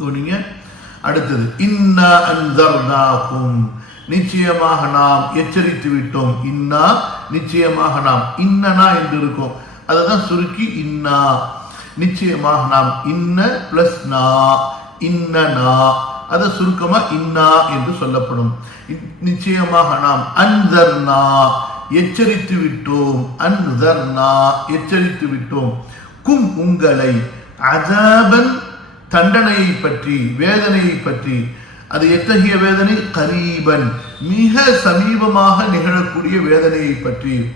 கவனிங்க. அடுத்தது இன்னா அன்சர்னாக்கும் நிச்சயமாக நாம் எச்சரித்து விட்டோம். இன்னா நிச்சயமாக நாம் இன்னனா என்று இருக்கும். அதை தான் சுருக்கி இன்னா. நிச்சயமாக நாம் இன்ன பிளஸ் நா இன்னனா. அதை சுருக்கமா இன்னா என்று சொல்லப்படும். நிச்சயமாக நாம் அன்சர்னா. எச்சரித்து விட்டோம். அன்சர்னா. எச்சரித்து விட்டோம். கும் உங்களை அஜாபன் தண்டனையை பற்றி வேதனையை பற்றி அது எத்தகைய வேதனை? கரீபன். மிக சமீபமாக நிகழக்கூடிய வேதனையை பற்றி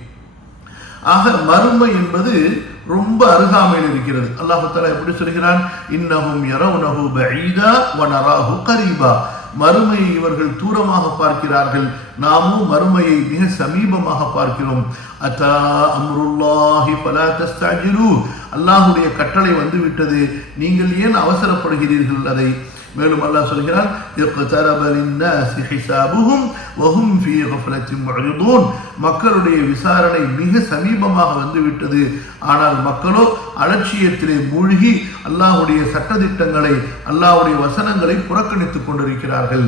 ஆக மறுமை என்பது ரொம்ப அருகாமையில் இருக்கிறது. அல்லாஹு எப்படி சொல்கிறான்? இன்னஹும் யரவுனஹு பஈதா வ கரீபா. மறுமையை இவர்கள் தூரமாக பார்க்கிறார்கள். நாமும் மறுமையை மிக சமீபமாக பார்க்கிறோம். அத்தா அம்ருல்லாஹி ஃபலா அல்லாஹுடைய கட்டளை வந்து விட்டது நீங்கள் ஏன் அவசரப்படுகிறீர்கள் அதை? மேலும் அல்லாஹ் சொல்கிறான் மக்களுடைய விசாரணை மிக சமீபமாக வந்து விட்டது ஆனால் மக்களோ அலட்சியத்திலே மூழ்கி அல்லாஹ்வுடைய சட்டதிட்டங்களை அல்லாஹுடைய வசனங்களை புறக்கணித்துக் கொண்டிருக்கிறார்கள்.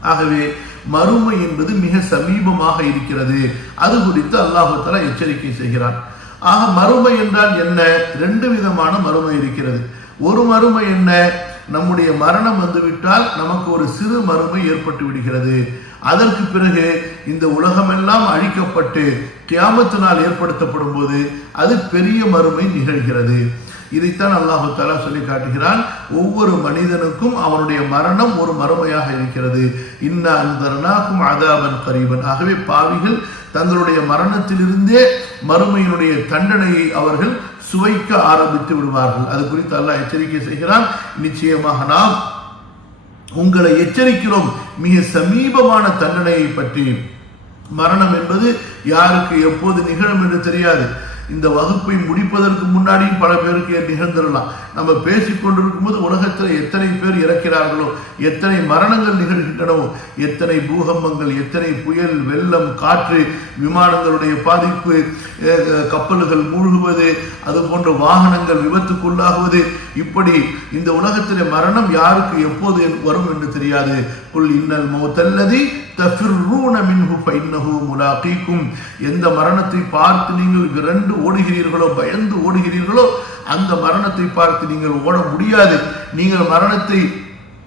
ஆகவே மறுமை என்பது மிக சமீபமாக இருக்கிறது. அது குறித்து அல்லாஹு எச்சரிக்கை செய்கிறான். ஆக மறுமை என்றால் என்ன? ரெண்டு விதமான மறுமை இருக்கிறது. ஒரு மறுமை என்ன? நம்முடைய மரணம் வந்துவிட்டால் நமக்கு ஒரு சிறு மறுமை ஏற்பட்டு விடுகிறது. அதற்கு பிறகு இந்த உலகமெல்லாம் அழிக்கப்பட்டு கியாமத்தினால் ஏற்படுத்தப்படும் போது அது பெரிய மறுமை நிகழ்கிறது. இதைத்தான் அல்லாஹு தாலா சொல்லி காட்டுகிறான் ஒவ்வொரு மனிதனுக்கும் அவனுடைய மரணம் ஒரு மறுமையாக இருக்கிறது. இன்ன அந்தரனாக்கும் அதாபன் கரீபன். ஆகவே பாவிகள் தங்களுடைய மரணத்திலிருந்தே மறுமையினுடைய தண்டனையை அவர்கள் சுவைக்க ஆரம்பித்து விடுவார்கள். அது குறித்து அல்லாஹ் எச்சரிக்கை செய்கிறான். நிச்சயமாக நாம் உங்களை எச்சரிக்கிறோம். மிக சமீபமான தண்டனையை பற்றி. மரணம் என்பது யாருக்கு எப்போது நிகழும் என்று தெரியாது. இந்த வகுப்பை முடிப்பதற்கு முன்னாடியும் பல பேருக்கு நிகழ்ந்துடலாம் நம்ம பேசிக் கொண்டிருக்கும் போது உலகத்தில் எத்தனை பேர் இறக்கிறார்களோ எத்தனை மரணங்கள் நிகழ்கின்றனவோ எத்தனை பூகம்பங்கள் எத்தனை புயல் வெள்ளம் காற்று விமானங்களுடைய பாதிப்பு கப்பல்கள் மூழ்குவது அது போன்ற வாகனங்கள் விபத்துக்குள்ளாகுவது இப்படி இந்த உலகத்திலே மரணம் யாருக்கு எப்போது வரும் என்று தெரியாது. குல் இன்னல் மௌத்தல்லதி முலாக்கிக்கும் எந்த மரணத்தை பார்த்து நீங்கள் விரண்டு ஓடுகிறீர்களோ பயந்து ஓடுகிறீர்களோ அந்த மரணத்தை பார்த்து நீங்கள் ஓட முடியாது. நீங்கள் மரணத்தை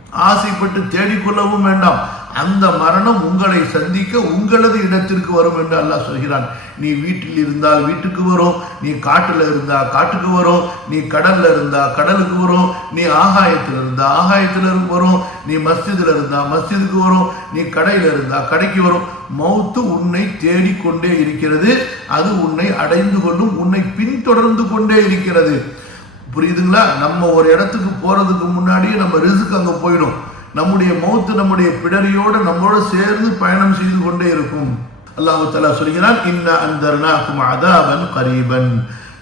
ஆசைப்பட்டு தேடிக்கொள்ளவும் வேண்டாம். அந்த மரணம் உங்களை சந்திக்க உங்களது இடத்திற்கு வரும் என்று அல்லாஹ் சொல்கிறான். நீ வீட்டில் இருந்தால் வீட்டுக்கு வரும் நீ காட்டில் இருந்தா காட்டுக்கு வரும் நீ கடல்ல இருந்தா கடலுக்கு வரும் நீ ஆகாயத்தில் இருந்தா ஆகாயத்தில் வரும் நீ மஸ்ஜிதில் இருந்தா மஸ்ஜிதுக்கு வரும் நீ கடையில் இருந்தா கடைக்கு வரும். மௌத்து உன்னை தேடிக்கொண்டே இருக்கிறது அது உன்னை அடைந்து கொள்ளும் உன்னை பின்தொடர்ந்து கொண்டே இருக்கிறது. புரியுதுங்களா? நம்ம ஒரு இடத்துக்கு போறதுக்கு முன்னாடியே நம்ம ரிசுக்கு அங்கே போயிடும். நம்முடைய மௌத்து நம்முடைய பிடரியோடு நம்மோட சேர்ந்து பயணம் செய்து கொண்டே இருக்கும். அல்லாஹு தலா சொல்கிறான் இன்ன அந்தர்னாக்கும் அதாபன் கரீபன்.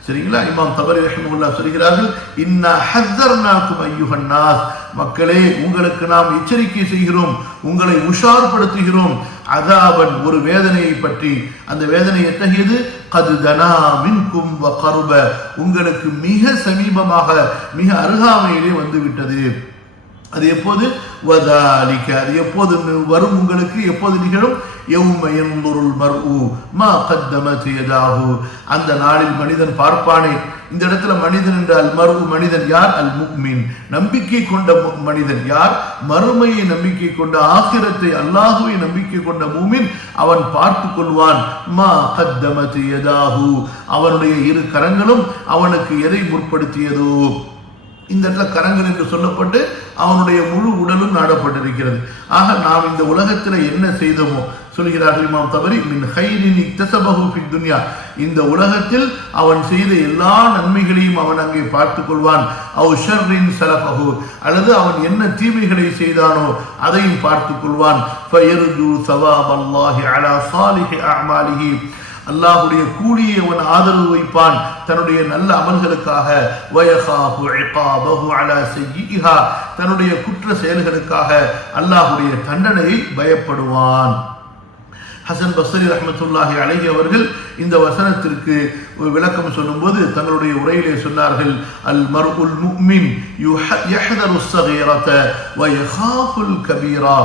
சரிங்களா? இமாம் தபரி ரஹிமுல்லா சொல்கிறார்கள் இன்ன ஹஸ்ஸர்னாக்கும் மக்களே உங்களுக்கு நாம் எச்சரிக்கை செய்கிறோம் உங்களை உஷார்படுத்துகிறோம். அதாபன் ஒரு வேதனையை பற்றி. அந்த வேதனை எத்தகையது? கது தனா மின்கும் வ கருப. உங்களுக்கு மிக சமீபமாக மிக அருகாமையிலே வந்து விட்டது அது எப்போது? வதாலிக்க அது எப்போது வரும் உங்களுக்கு? எப்போது நிகழும்? யௌம என்பொருள் மர்உ. மா கத்தமத் யதாஹு. அந்த நாளில் மனிதன் பார்ப்பானே. இந்த இடத்துல மனிதன் என்றால் மர்உ மனிதன் யார்? அல் முக்மின். நம்பிக்கை கொண்ட மு- மனிதன் யார்? மறுமையை நம்பிக்கை கொண்ட ஆகிரத்தை அல்லாஹுவை நம்பிக்கை கொண்ட மூமின் அவன் பார்த்து கொள்வான். மா கத்தமத் யதாஹு. அவனுடைய இரு கரங்களும் அவனுக்கு எதை முற்படுத்தியதோ இந்த இடத்துல கரங்கள் என்று சொல்லப்பட்டு அவனுடைய முழு உடலும் நாடப்பட்டிருக்கிறது. ஆக நாம் இந்த உலகத்தில் என்ன செய்தோமோ சொல்கிறார்கள் இமாம் தவறி மின் ஹைரினி தசபகு ஃபித் துன்யா. இந்த உலகத்தில் அவன் செய்த எல்லா நன்மைகளையும் அவன் அங்கே பார்த்து கொள்வான். அவ் ஷர்ரின் அல்லது அவன் என்ன தீமைகளை செய்தானோ அதையும் பார்த்து கொள்வான். அல்லாஹுடைய கூலியை அவன் ஆதரவு வைப்பான். தன்னுடைய நல்ல அமல்களுக்காக. தன்னுடைய குற்ற செயல்களுக்காக அல்லாஹுடைய தண்டனையை பயப்படுவான். ஹசன் பஸ்ரி ரஹமத்துல்லாஹி அழகி அவர்கள் இந்த வசனத்திற்கு விளக்கம் சொல்லும்போது தங்களுடைய உரையிலே சொன்னார்கள் அல் மருகுல் முஃமின் கபீரா.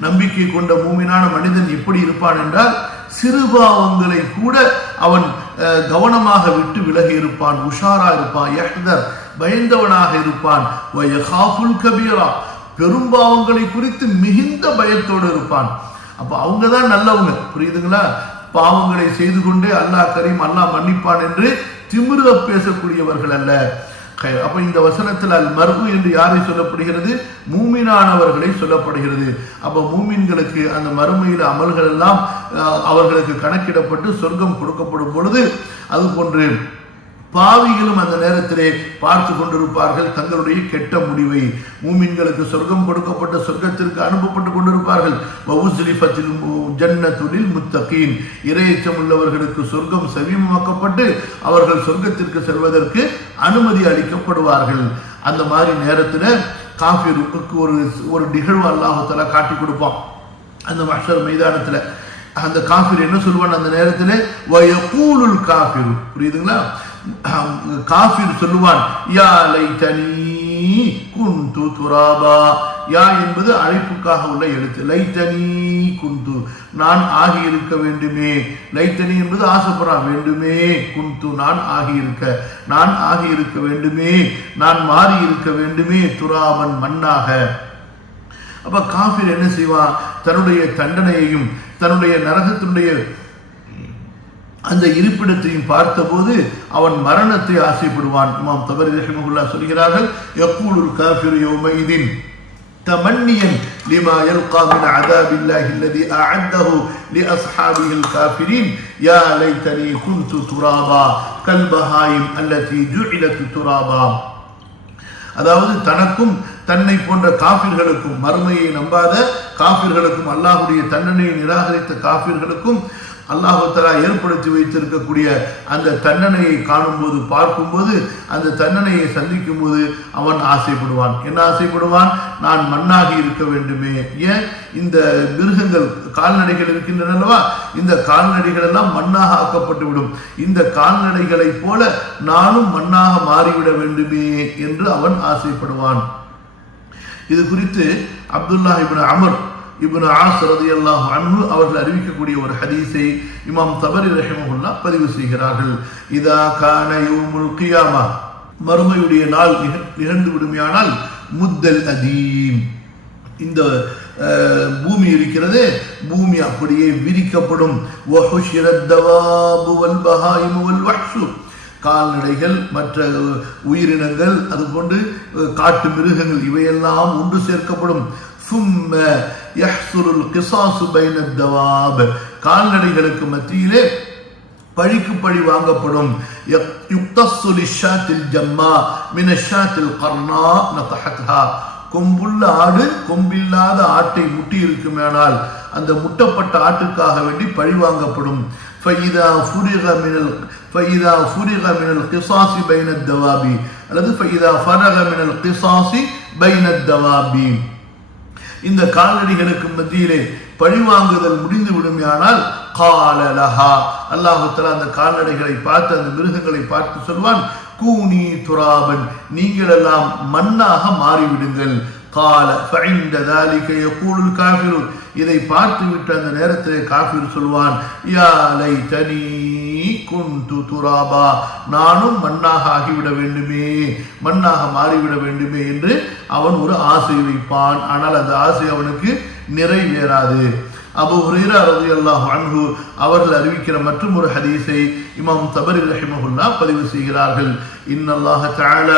நம்பிக்கை கொண்ட மூமினான மனிதன் எப்படி இருப்பான் என்றால் சிறுபாவங்களை கூட அவன் கவனமாக விட்டு விலகி இருப்பான் உஷாரா இருப்பான் யஹ்தர் பயந்தவனாக இருப்பான். வ கபீரா பெரும்பாவங்களை குறித்து மிகுந்த பயத்தோடு இருப்பான். அப்ப அவங்க தான் நல்லவங்க. புரியுதுங்களா? பாவங்களை செய்து கொண்டே அல்லாஹ் கரீம் அல்லாஹ் மன்னிப்பான் என்று திமிர பேசக்கூடியவர்கள் அல்ல. அப்ப இந்த வசனத்தில் அல் மர்பு என்று யாரை சொல்லப்படுகிறது? மூமினானவர்களை சொல்லப்படுகிறது. அப்ப மூமின்களுக்கு அந்த மறுமையில் அமல்கள் எல்லாம் அவர்களுக்கு கணக்கிடப்பட்டு சொர்க்கம் கொடுக்கப்படும் பொழுது அது போன்று பாவிகளும் அந்த நேரத்திலே பார்த்து கொண்டிருப்பார்கள். தங்களுடைய கெட்ட முடிவை மூமின்களுக்கு சொர்க்கம் கொடுக்கப்பட்ட சொர்க்கத்திற்கு அனுப்பப்பட்டு கொண்டிருப்பார்கள். வவுஸ்லிஃபத்தில் ஜன்னத்துலில் முத்தகீன். இரையச்சம் உள்ளவர்களுக்கு சொர்க்கம் சமீபமாக்கப்பட்டு அவர்கள் சொர்க்கத்திற்கு செல்வதற்கு அனுமதி அளிக்கப்படுவார்கள். அந்த மாதிரி நேரத்தில் காஃபிருக்கு ஒரு ஒரு நிகழ்வு அல்லாஹத்தில் காட்டி கொடுப்பான். அந்த மஷர் மைதானத்தில். அந்த காஃபிர் என்ன சொல்லுவான் அந்த நேரத்தில்? வயகூலுல் காஃபிர். புரியுதுங்களா? காஃபிர் சொல்லுவான் யா லைத்தனி குந்து துராபா. யா என்பது அழைப்புக்காக உள்ள எழுத்து. லைத்தனி குந்து நான் ஆகி இருக்க வேண்டுமே. லைத்தனி என்பது ஆசைப்படுறான் வேண்டுமே. குந்து நான் ஆகி இருக்க நான் ஆகி இருக்க வேண்டுமே. நான் மாறி இருக்க வேண்டுமே துராபன் மண்ணாக. அப்ப காஃபிர் என்ன செய்வான் தன்னுடைய தண்டனையையும் தன்னுடைய நரகத்தினுடைய அந்த இருப்பிடத்தையும் பார்த்தபோது அவன் மரணத்தை ஆசைப்படுவான் இமாம் தபரி ரஹிமகுல்லா சொல்கிறார்கள் யக்கூலுல் காஃபிர் யௌமைதின் تمنيا لما يلقى من عذاب الله الذي أعده لأصحابه الكافرين يا ليتني كنت ترابا كالبهائم التي جعلت ترابا அதாவது தனக்கும் தன்னை போன்ற காபிர்களுக்கும் மறுமையை நம்பாத காபிர்களுக்கும் அல்லாஹுடைய தண்டனையை நிராகரித்த காபிர்களுக்கும் அல்லாஹத்தலா ஏற்படுத்தி வைத்திருக்கக்கூடிய அந்த தண்டனையை காணும்போது பார்க்கும்போது அந்த தண்டனையை சந்திக்கும் போது அவன் ஆசைப்படுவான். என்ன ஆசைப்படுவான்? நான் மண்ணாகி இருக்க வேண்டுமே. ஏன்? இந்த மிருகங்கள் கால்நடைகள் இருக்கின்றன அல்லவா? இந்த கால்நடைகள் எல்லாம் மண்ணாக ஆக்கப்பட்டு விடும். இந்த கால்நடைகளைப் போல நானும் மண்ணாக மாறிவிட வேண்டுமே என்று அவன் ஆசைப்படுவான். இது குறித்து அப்துல்லா இபின் அமர் இப்னு ஆசரது அல்லாஹ் அன்பு அவர்கள் அறிவிக்கக்கூடிய ஒரு ஹதீஸை இமாம் தபரி ரஹிமகுல்லா பதிவு செய்கிறார்கள். இதா கான யோமுல் கியாமா. மறுமையுடைய நாள் நிகழ்ந்து விடுமையானால் முத்தல் அதீம். இந்த பூமி இருக்கிறது பூமி அப்படியே விரிக்கப்படும். கால்நடைகள் மற்ற உயிரினங்கள் அதுபோன்று காட்டு மிருகங்கள் இவையெல்லாம் ஒன்று சேர்க்கப்படும். ثُمَّ يَحْصُلُ الْقِصَاصُ بَيْنَ الدَّوَابِ கால்நடைகளுக்கு மத்தியிலே பழிக்கு பழி வாங்கப்படும் யக்- யுக்தஸ்ஸு லிஷ்ஷாத்தில் ஜம்மா மின ஷாத்தில் கர்ணா நதஹத்ஹா கொம்புள்ள ஆடு கொம்பில்லாத ஆட்டை முட்டி இருக்குமேனால் அந்த முட்டப்பட்ட ஆட்டுக்காக வேண்டி பழி வாங்கப்படும் فإذا فرغ من ال... فإذا فرغ من القصاص بين الدواب அல்லது فإذا فرغ من القصاص بين الدواب இந்த கால்நடைகளுக்கு மத்தியிலே பழிவாங்குதல் முடிந்து விடுமையானால் காலலஹா அல்லாஹுத்தலா அந்த கால்நடைகளை பார்த்து அந்த மிருகங்களை பார்த்து சொல்வான் கூனி துராபன் நீங்கள் எல்லாம் மண்ணாக மாறிவிடுங்கள். கால ஃபைண்ட தாலிக்க எப்பொழுது காபிரு இதை பார்த்து விட்டு அந்த நேரத்திலே காஃபிர் சொல்வான் யாலை தனி குந்து துராபா. நானும் மண்ணாக ஆகிவிட வேண்டுமே மண்ணாக மாறிவிட வேண்டுமே என்று அவன் ஒரு ஆசை வைப்பான். ஆனால் அந்த ஆசை அவனுக்கு நிறைவேறாது. அபு ஹுரைரா அல்லாஹ் அன்ஹு அவர்கள் அறிவிக்கிற மற்றும் ஒரு ஹதீஸை இமாம் தபரி ரஹிமஹுல்லா பதிவு செய்கிறார்கள். இன்னல்லாஹ தாழ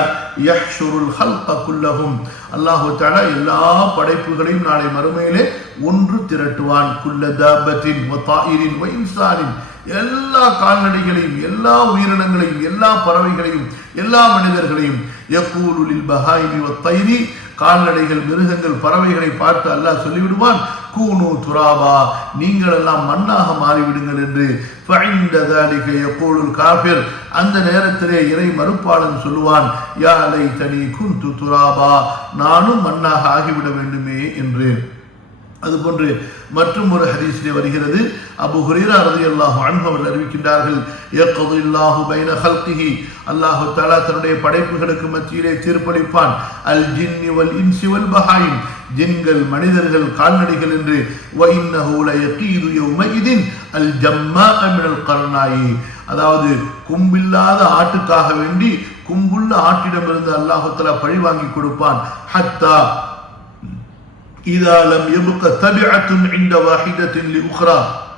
யஹ்ஷுருல் ஹல்க குல்லஹும். அல்லாஹு தாழ எல்லா படைப்புகளையும் நாளை மறுமையிலே ஒன்று திரட்டுவான். குல்ல தாபத்தின் வ தாயிரின் வ இன்சானின். எல்லா கால்நடைகளையும் எல்லா உயிரினங்களையும் எல்லா பறவைகளையும் எல்லா மனிதர்களையும் எப்பூலுலில் பஹாயிமி தைரி கால்நடைகள் மிருகங்கள் பறவைகளை பார்த்து அல்லாஹ் சொல்லிவிடுவான் கூனு துராபா நீங்கள் எல்லாம் மண்ணாக மாறிவிடுங்கள் என்று. எப்பொழுது காபிர் அந்த நேரத்திலே இறை மறுப்பாளன் சொல்லுவான் யாலை தனி குந்து துராபா நானும் மண்ணாக ஆகிவிட வேண்டுமே என்று. அதுபோன்று மற்றும் ஒரு ஹதீஸிலே வருகிறது. அபு ஹுரீரா ரலியல்லாஹு அன்ஹு அவர்கள் அறிவிக்கின்றார்கள் யக்தில்லாஹு பைன ஹல்கிஹி. அல்லாஹு தலா தன்னுடைய படைப்புகளுக்கு மத்தியிலே தீர்ப்பளிப்பான் அல் ஜின்னி வல் இன்சி வல் பஹாயிம் ஜின்கள் மனிதர்கள் கால்நடைகள் என்று. வ யக்கீது லயகீது யௌமஇதின் அல் ஜம்மா மினல் கர்னாயி. அதாவது கும்பில்லாத ஆட்டுக்காக வேண்டி கும்புள்ள ஆட்டிடமிருந்து அல்லாஹுத்தலா பழி வாங்கி கொடுப்பான். ஹத்தா إذا لم يبق تبعة عند واحدة لأخرى.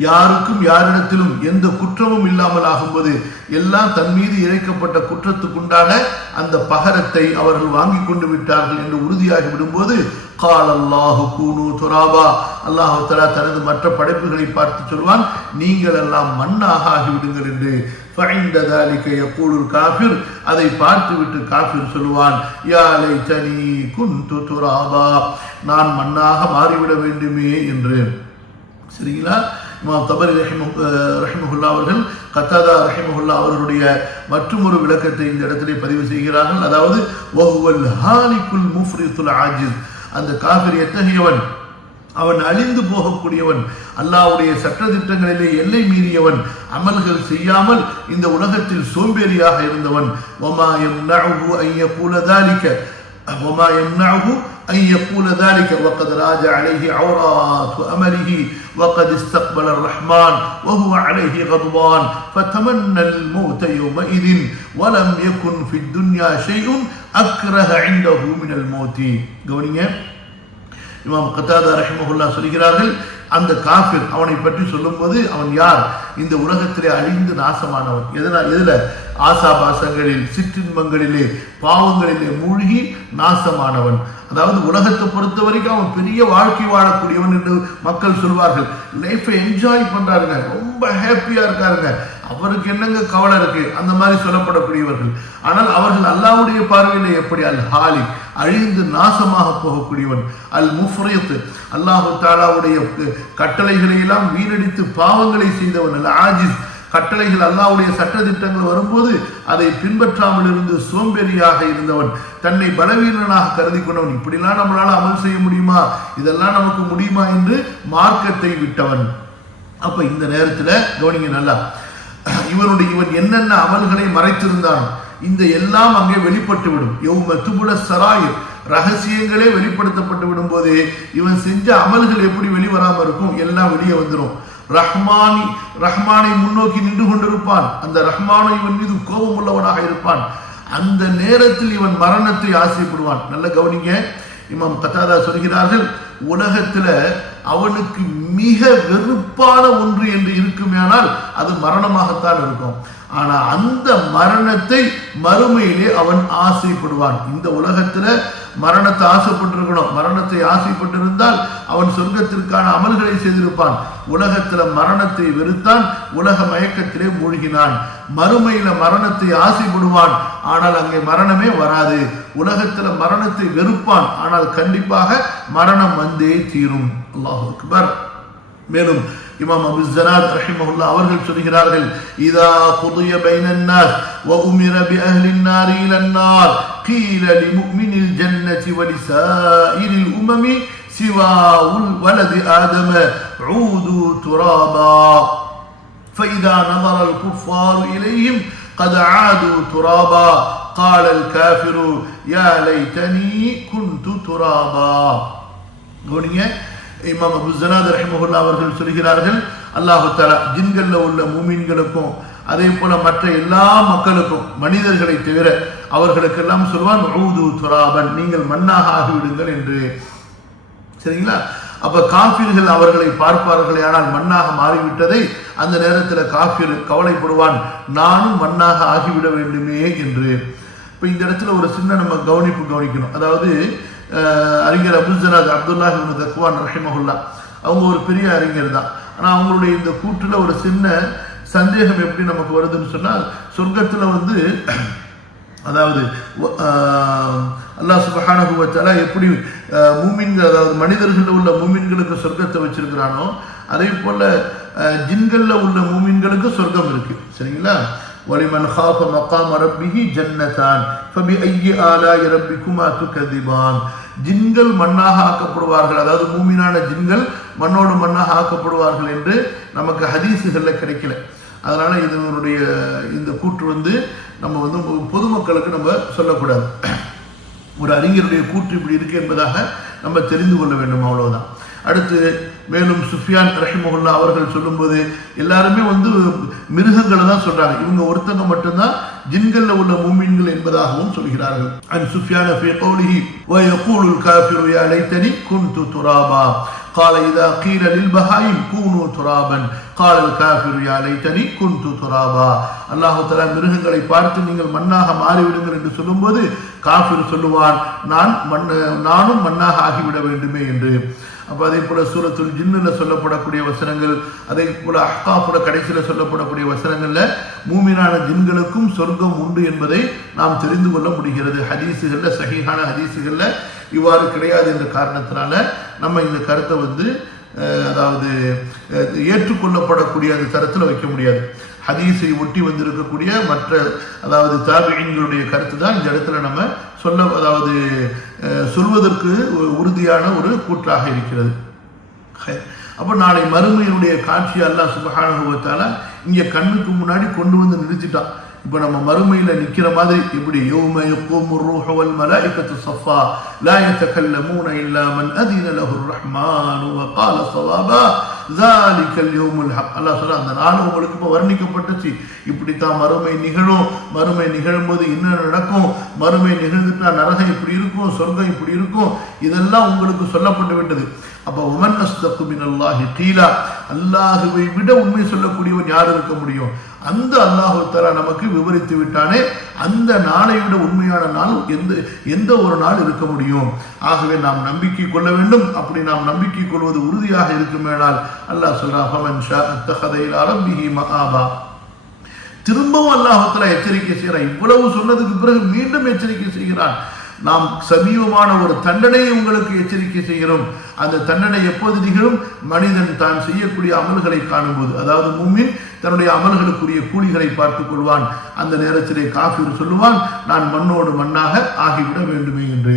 யாருக்கும் யாரிடத்திலும் எந்த குற்றமும் இல்லாமல் ஆகும்போது எல்லாம் தன் மீது இழைக்கப்பட்ட குற்றத்துக்குண்டான அந்த பகரத்தை அவர்கள் வாங்கி கொண்டு விட்டார்கள் என்று உறுதியாகி விடும்போது கால் அல்லாஹு கூனு துராபா அல்லாஹு தலா தனது மற்ற படைப்புகளை பார்த்து சொல்வான் நீங்கள் எல்லாம் மண்ணாக ஆகிவிடுங்கள் என்று. காபிர் அதை பார்த்துவிட்டு காபிர் சொல்லுவான் யாலை தனி குந்து துராபா நான் மண்ணாக மாறிவிட வேண்டுமே என்று. சரிங்களா? இமாம் தபரி ரஹிமு ரஹிமுல்லா அவர்கள் கத்தாதா ரஹிமுல்லா அவர்களுடைய மற்றும் விளக்கத்தை இந்த இடத்திலே பதிவு செய்கிறார்கள். அதாவது ஒவ்வொல் ஹாலிக்குல் முஃப்ரித்துல் ஆஜிஸ். அந்த காவிரி எத்தகையவன்? அவன் அழிந்து போகக்கூடியவன் அல்லாவுடைய சட்டத்திட்டங்களிலே எல்லை மீறியவன் அமல்கள் செய்யாமல் இந்த உலகத்தில் சோம்பேறியாக இருந்தவன். ஒமா எம் நழவு ஐய கூலதாலிக்க وما يمنعه أن يقول ذلك. وقد راجع عليه عورات أمله وقد استقبل الرحمن وهو عليه غضبان. فتمنى الموت يومئذ ولم يكن في الدنيا شيء أكره عنده من الموت. قولين إمام قتادة رحمه الله صلى الله عليه وسلم அந்த காஃபிர் அவனை பற்றி சொல்லும்போது அவன் யார்? இந்த உலகத்திலே அழிந்து நாசமானவன். எதனால் எதில்? ஆசாபாசங்களில் சிற்றின்பங்களிலே பாவங்களிலே மூழ்கி நாசமானவன். அதாவது உலகத்தை பொறுத்த வரைக்கும் அவன் பெரிய வாழ்க்கை வாழக்கூடியவன் என்று மக்கள் சொல்வார்கள். லைஃப்பை என்ஜாய் பண்றாருங்க. ரொம்ப ஹாப்பியா இருக்காருங்க. அவருக்கு என்னங்க கவலை இருக்கு? அந்த மாதிரி சொல்லப்படக்கூடியவர்கள். ஆனால் அவர்கள் அல்லாவுடைய பார்வையில் எப்படி? அல் ஹாலி அழிந்து நாசமாக போகக்கூடியவன். அல் முஃப்ரியத் அல்லாஹு தாலாவுடைய கட்டளைகளை எல்லாம் வீணடித்து பாவங்களை செய்தவன். அல் ஆஜிஸ் கட்டளைகள் அல்லாவுடைய சட்ட திட்டங்கள் வரும்போது அதை பின்பற்றாமல் இருந்து சோம்பேறியாக இருந்தவன் தன்னை பலவீனனாக கருதி கொண்டவன் இப்படிலாம் நம்மளால் அமல் செய்ய முடியுமா? இதெல்லாம் நமக்கு முடியுமா என்று மார்க்கத்தை விட்டவன். அப்ப இந்த நேரத்தில் கவனிங்க நல்லா. இவனுடைய இவன் என்னென்ன அமல்களை மறைத்திருந்தான் இந்த எல்லாம் அங்கே வெளிப்பட்டு விடும் யௌம துபுல ரகசியங்களே வெளிப்படுத்தப்பட்டு விடும் போது இவன் செஞ்ச அமல்கள் எப்படி வெளிவராம இருக்கும்? எல்லாம் வெளியே வந்துடும் ரஹ்மானி ரஹ்மானை முன்னோக்கி நின்று கொண்டிருப்பான். அந்த ரஹ்மானை இவன் மீது கோபம் உள்ளவனாக இருப்பான். அந்த நேரத்தில் இவன் மரணத்தை ஆசைப்படுவான். நல்ல கவனிங்க. இமாம் கத்தாதா சொல்கிறார்கள் உலகத்துல அவனுக்கு மிக வெறுப்பான ஒன்று என்று இருக்குமேனால் அது மரணமாகத்தான் இருக்கும். ஆனா அந்த மரணத்தை மறுமையிலே அவன் ஆசைப்படுவான். இந்த உலகத்துல மரணத்தை ஆசைப்பட்டிருக்கணும். மரணத்தை ஆசைப்பட்டிருந்தால் அவன் சொர்க்கத்திற்கான அமல்களை செய்திருப்பான். உலகத்துல மரணத்தை வெறுத்தான் உலக மயக்கத்திலே மூழ்கினான். மறுமையில மரணத்தை ஆசைப்படுவான். ஆனால் அங்கே மரணமே வராது. உலகத்துல மரணத்தை வெறுப்பான். ஆனால் கண்டிப்பாக மரணம் வந்தே தீரும். அல்லாஹ் அக்பர். மேலும் இமாம் அபு ஜனாத் ரஹிமஹுல்லா அவர்கள் சொல்கிறார்கள் இதா குதிய பைனன் நாஸ் وأمر بأهل النار إلى النار قيل لمؤمن الجنة ولسائر الأمم سوى ولد آدم عودوا ترابا فإذا نظر الكفار إليهم قد عادوا ترابا قال الكافر يا ليتني كنت ترابا கவனிங்க இமாம் அபு ஜனாத் ரஹமஹுல்லா அவர்கள் சொல்கிறார்கள் அல்லாஹு தாலா ஜின்கள்ல உள்ள மூமீன்களுக்கும் அதே போல மற்ற எல்லா மக்களுக்கும் மனிதர்களை தவிர அவர்களுக்கெல்லாம் சொல்வான் ஊது துராபன் நீங்கள் மண்ணாக ஆகிவிடுங்கள் என்று. சரிங்களா? அப்ப காஃபிர்கள் அவர்களை பார்ப்பார்களே ஆனால் மண்ணாக மாறிவிட்டதை அந்த நேரத்தில் காஃபிர் கவலைப்படுவான் நானும் மண்ணாக ஆகிவிட வேண்டுமே என்று. இப்ப இந்த இடத்துல ஒரு சின்ன நம்ம கவனிப்பு கவனிக்கணும். அதாவது அறிஞர் அபுல்ஜனாத் அப்துல்லா தக்குவான் ரஹிமஹுல்லா. அவங்க ஒரு பெரிய அறிஞர் தான். ஆனால் அவங்களுடைய இந்த கூற்றுல ஒரு சின்ன சந்தேகம் எப்படி நமக்கு வருதுன்னு சொன்னால் சொர்க்கத்தில் வந்து அதாவது அல்லாஹ் சுபஹானஹு வத்தாலா எப்படி மூமின்கள் அதாவது மனிதர்களில் உள்ள மூமின்களுக்கு சொர்க்கத்தை வச்சிருக்கிறானோ அதே போல் ஜின்களில் உள்ள மூமின்களுக்கு சொர்க்கம் இருக்குது சரிங்களா? وَلِمَنْ خَافَ مَقَامَ رَبِّهِ جَنَّتَانِ فَبِأَيِّ آلَاءِ رَبِّكُمَا تُكَذِّبَانِ ஜின்கள் மண்ணாக ஆக்கப்படுவார்கள் அதாவது மூமினான ஜின்கள் மண்ணோடு மண்ணாக ஆக்கப்படுவார்கள் என்று நமக்கு ஹதீஸுகளில் கிடைக்கல அதனால இதனுடைய இந்த கூற்று வந்து நம்ம வந்து பொதுமக்களுக்கு நம்ம சொல்லக்கூடாது ஒரு அறிஞருடைய கூற்று இப்படி இருக்கு என்பதாக நம்ம தெரிந்து கொள்ள வேண்டும் அவ்வளவுதான் அடுத்து மேலும் சுஃபியான் ரஹிமகுல்லா அவர்கள் சொல்லும்போது எல்லாருமே வந்து மிருகங்களை தான் சொல்றாங்க இவங்க ஒருத்தங்க மட்டும்தான் ஜின்கள்ல உள்ள மூமின்கள் என்பதாகவும் சொல்கிறார்கள் அன் சுஃபியான ஃபி கௌலிஹி வ யகூலுல் காஃபிரு யா லைத்தனி குன்து துராபா قال إذا قيل للبهائم كونوا ترابا قال الكافر يا ليتني كنت ترابا அல்லாஹ் தஆலா மிருகங்களை பார்த்து நீங்கள் மண்ணாக மாறிவிடுங்கள் என்று சொல்லும்போது காஃபிர் சொல்லுவான் நான் மண் நானும் மண்ணாக ஆகிவிட வேண்டுமே என்று அப்போ அதே போல சூரத்துல் ஜின்னுல சொல்லப்படக்கூடிய வசனங்கள் அதே போல அஹ்காஃபுல கடைசியில் சொல்லப்படக்கூடிய வசனங்களில் மூமினான ஜின்களுக்கும் சொர்க்கம் உண்டு என்பதை நாம் தெரிந்து கொள்ள முடிகிறது. ஹதீஸுகள்ல சஹீஹான ஹதீஸுகளில் இவ்வாறு கிடையாது என்ற காரணத்தினால நம்ம இந்த கருத்தை வந்து அதாவது ஏற்றுக்கொள்ளப்படக்கூடிய அந்த தரத்தில் வைக்க முடியாது. ஹதீஸை ஒட்டி வந்திருக்கக்கூடிய மற்ற அதாவது தாபியங்களுடைய கருத்து தான் இந்த இடத்துல நம்ம சொல்ல அதாவது சொல்வதற்கு உறுதியான ஒரு கூற்றாக இருக்கிறது. அப்போ நாளை மறுமையினுடைய காட்சி அல்லா சுபகானுபவத்தால் இங்கே கண்ணுக்கு முன்னாடி கொண்டு வந்து நிறுத்திட்டான். இப்போ நம்ம மறுமையில் நிற்கிற மாதிரி இப்படி யோம யக்கோமு ரூஹவல் மலாயிக்கத்து சஃபா லாயத்த கல்ல மூன இல்லாமன் அதினலஹுர் ரஹ்மானு வகால சவாபா. ஜாலிக்கல் யோமுல் ஹக் அல்லாஹ் சொல்ல அந்த நாள் உங்களுக்கு இப்போ வர்ணிக்கப்பட்டுச்சு. இப்படித்தான் மறுமை நிகழும். மறுமை நிகழும்போது என்ன நடக்கும்? மறுமை நிகழ்ந்துட்டா நரகம் இப்படி இருக்கும் சொர்க்கம் இப்படி இருக்கும். இதெல்லாம் உங்களுக்கு சொல்லப்பட்டு விட்டது. அப்போ உமன் அஸ்தக்கு மினல்லாஹி கீலா அல்லாஹுவை விட உண்மை சொல்லக்கூடியவன் யார் இருக்க முடியும்? அந்த அல்லாஹு தஆலா நமக்கு விவரித்து விட்டானே அந்த நாளை விட உண்மையான நாள் எந்த எந்த ஒரு நாள் இருக்க முடியும்? ஆகவே நாம் நம்பிக்கை கொள்ள வேண்டும். அப்படி நாம் நம்பிக்கை கொள்வது உறுதியாக இருக்குமேனால் அல்லாஹ் சொல்றா ஃபமன் ஷா அத்தஹத இலா மகாபா திரும்பவும் அல்லாஹத்துல எச்சரிக்கை செய்கிறான். இவ்வளவு சொன்னதுக்கு பிறகு மீண்டும் எச்சரிக்கை செய்கிறான். நாம் சமீபமான ஒரு தண்டனையை உங்களுக்கு எச்சரிக்கை செய்கிறோம். அந்த தண்டனை எப்போது நிகழும்? மனிதன் தான் செய்யக்கூடிய அமல்களை காணும்போது. அதாவது மும்மின் தன்னுடைய அமல்களுக்குரிய கூலிகளை பார்த்துக் கொள்வான். அந்த நேரத்திலே காஃபிர் சொல்லுவான் நான் மண்ணோடு மண்ணாக ஆகிவிட வேண்டுமே என்று.